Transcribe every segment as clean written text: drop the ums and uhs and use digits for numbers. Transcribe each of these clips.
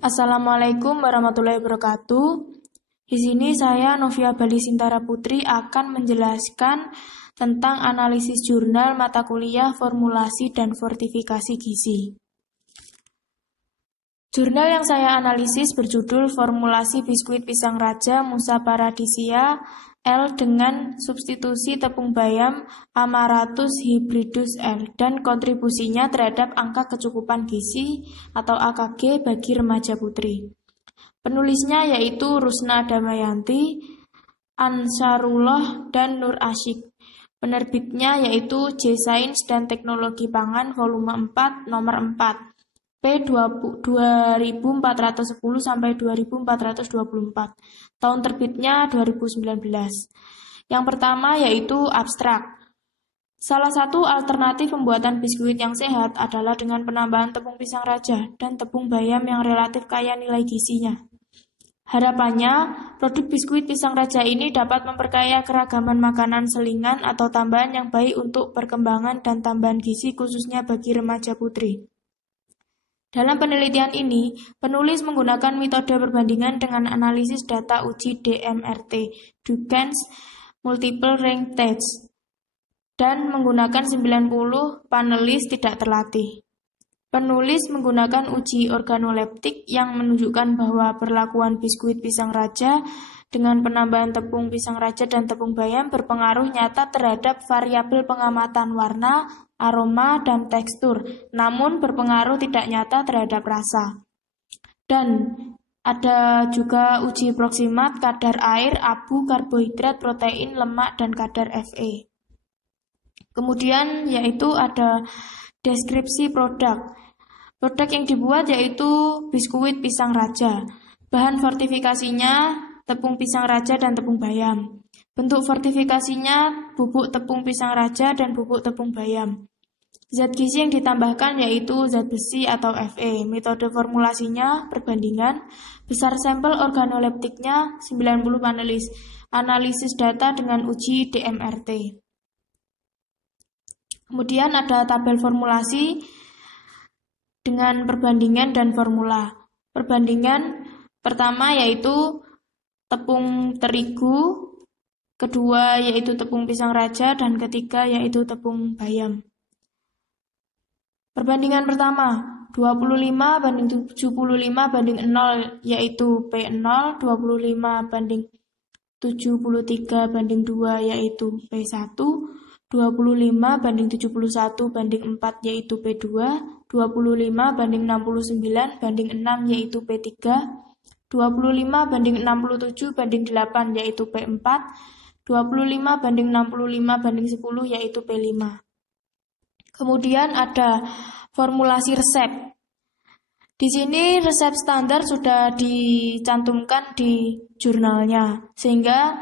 Assalamualaikum warahmatullahi wabarakatuh. Di sini saya Novia Bali Sintara Putri akan menjelaskan tentang analisis jurnal mata kuliah formulasi dan fortifikasi gizi. Jurnal yang saya analisis berjudul Formulasi Biskuit Pisang Raja Musa Paradisia L dengan substitusi tepung bayam Amaratus hybridus L dan kontribusinya terhadap angka kecukupan gizi atau AKG bagi remaja putri. Penulisnya yaitu Rusna Damayanti, Ansarullah, dan Nur Asyik. Penerbitnya yaitu J Sains dan Teknologi Pangan volume 4 nomor 4. P 2410 sampai 2424. Tahun terbitnya 2019. Yang pertama yaitu abstrak. Salah satu alternatif pembuatan biskuit yang sehat adalah dengan penambahan tepung pisang raja dan tepung bayam yang relatif kaya nilai gizinya. Harapannya, produk biskuit pisang raja ini dapat memperkaya keragaman makanan selingan atau tambahan yang baik untuk perkembangan dan tambahan gizi khususnya bagi remaja putri. Dalam penelitian ini, penulis menggunakan metode perbandingan dengan analisis data uji DMRT, Dukan's Multiple Rank Test, dan menggunakan 90 panelis tidak terlatih. Penulis menggunakan uji organoleptik yang menunjukkan bahwa perlakuan biskuit pisang raja dengan penambahan tepung pisang raja dan tepung bayam berpengaruh nyata terhadap variabel pengamatan warna, aroma, dan tekstur, namun berpengaruh tidak nyata terhadap rasa. Dan ada juga uji proksimat kadar air, abu, karbohidrat, protein, lemak, dan kadar Fe. Kemudian yaitu ada deskripsi produk. Produk yang dibuat yaitu biskuit pisang raja. Bahan fortifikasinya tepung pisang raja dan tepung bayam. Bentuk fortifikasinya bubuk tepung pisang raja dan bubuk tepung bayam. Zat gizi yang ditambahkan yaitu zat besi atau Fe. Metode formulasinya perbandingan. Besar sampel organoleptiknya 90 panelis. Analisis data dengan uji DMRT. Kemudian ada tabel formulasi dengan perbandingan dan formula. Perbandingan pertama yaitu tepung terigu, kedua yaitu tepung pisang raja, dan ketiga yaitu tepung bayam. Perbandingan pertama, 25 banding 75 banding 0 yaitu P0, 25 banding 73 banding 2 yaitu P1, 25 banding 71 banding 4 yaitu P2, 25 banding 69 banding 6 yaitu P3, 25 banding 67 banding 8 yaitu P4, 25 banding 65 banding 10 yaitu P5. Kemudian ada formulasi resep. Di sini resep standar sudah dicantumkan di jurnalnya, sehingga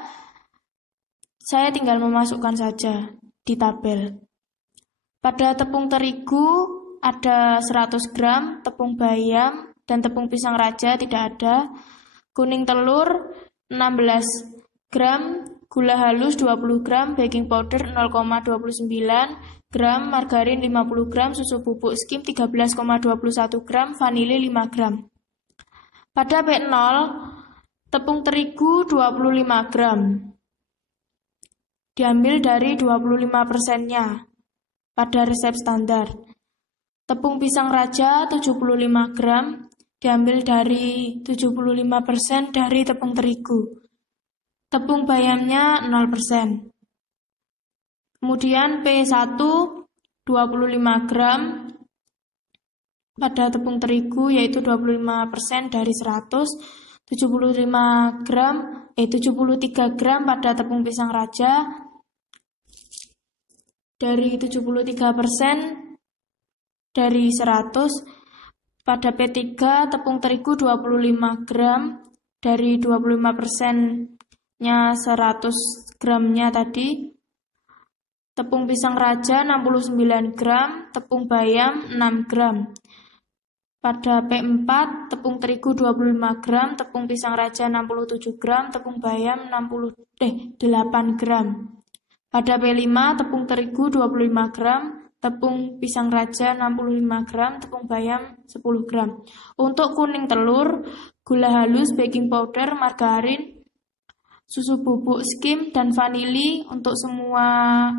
saya tinggal memasukkan saja di tabel. Pada tepung terigu ada 100 gram, tepung bayam dan tepung pisang raja tidak ada, kuning telur 16 gram, gula halus 20 gram, baking powder 0,29 gram, margarin 50 gram, susu bubuk skim 13,21 gram, vanili 5 gram. Pada P0, tepung terigu 25 gram. Diambil dari 25%-nya pada resep standar. Tepung pisang raja 75 gram, diambil dari 75% dari tepung terigu. Tepung bayamnya 0%. Kemudian P1 25 gram pada tepung terigu yaitu 25% dari 100, 73 gram pada tepung pisang raja dari 73% dari 100. Pada P3 tepung terigu 25 gram dari 25%-nya 100 gramnya tadi. Tepung pisang raja 69 gram, tepung bayam 6 gram. Pada P4 tepung terigu 25 gram, tepung pisang raja 67 gram, tepung bayam 8 gram. Pada P5 tepung terigu 25 gram, tepung pisang raja 65 gram, tepung bayam 10 gram. Untuk kuning telur, gula halus, baking powder, margarin, susu bubuk skim, dan vanili untuk semua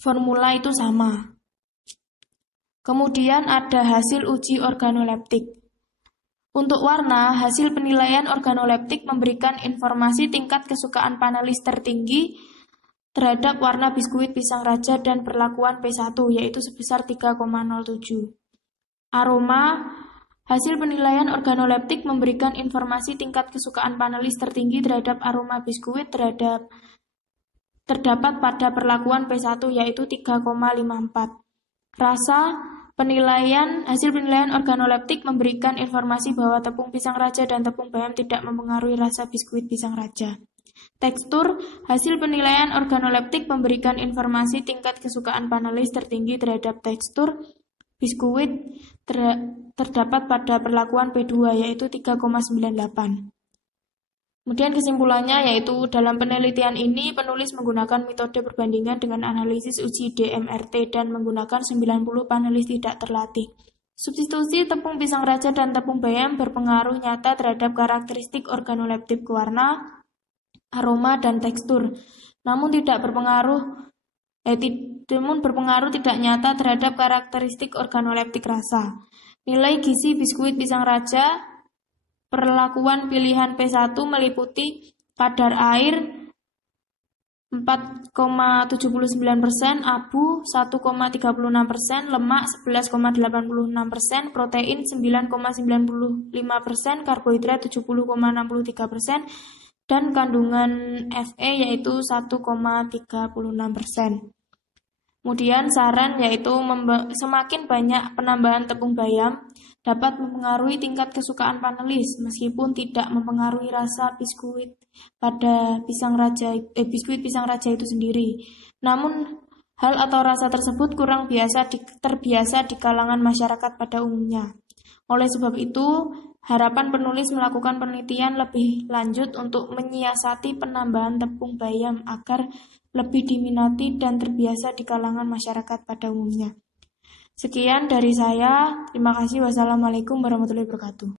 formula itu sama. Kemudian ada hasil uji organoleptik. Untuk warna, hasil penilaian organoleptik memberikan informasi tingkat kesukaan panelis tertinggi terhadap warna biskuit pisang raja dan perlakuan P1, yaitu sebesar 3,07. Aroma, hasil penilaian organoleptik memberikan informasi tingkat kesukaan panelis tertinggi terhadap aroma biskuit terdapat pada perlakuan P1, yaitu 3,54. Rasa, hasil penilaian organoleptik memberikan informasi bahwa tepung pisang raja dan tepung bayam tidak mempengaruhi rasa biskuit pisang raja. Tekstur, hasil penilaian organoleptik memberikan informasi tingkat kesukaan panelis tertinggi terhadap tekstur biskuit terdapat pada perlakuan P2, yaitu 3,98. Kemudian kesimpulannya yaitu dalam penelitian ini penulis menggunakan metode perbandingan dengan analisis uji DMRT dan menggunakan 90 panelis tidak terlatih. Substitusi tepung pisang raja dan tepung bayam berpengaruh nyata terhadap karakteristik organoleptik warna, aroma, dan tekstur. Namun berpengaruh tidak nyata terhadap karakteristik organoleptik rasa. Nilai gizi biskuit pisang raja perlakuan pilihan P1 meliputi kadar air 4,79%, abu 1,36%, lemak 11,86%, protein 9,95%, karbohidrat 70,63%, dan kandungan Fe yaitu 1,36%. Kemudian saran yaitu semakin banyak penambahan tepung bayam dapat mempengaruhi tingkat kesukaan panelis meskipun tidak mempengaruhi rasa biskuit pada biskuit pisang raja itu sendiri. Namun hal atau rasa tersebut kurang terbiasa di kalangan masyarakat pada umumnya. Oleh sebab itu, harapan penulis melakukan penelitian lebih lanjut untuk menyiasati penambahan tepung bayam agar lebih diminati dan terbiasa di kalangan masyarakat pada umumnya. Sekian dari saya, terima kasih. Wassalamualaikum warahmatullahi wabarakatuh.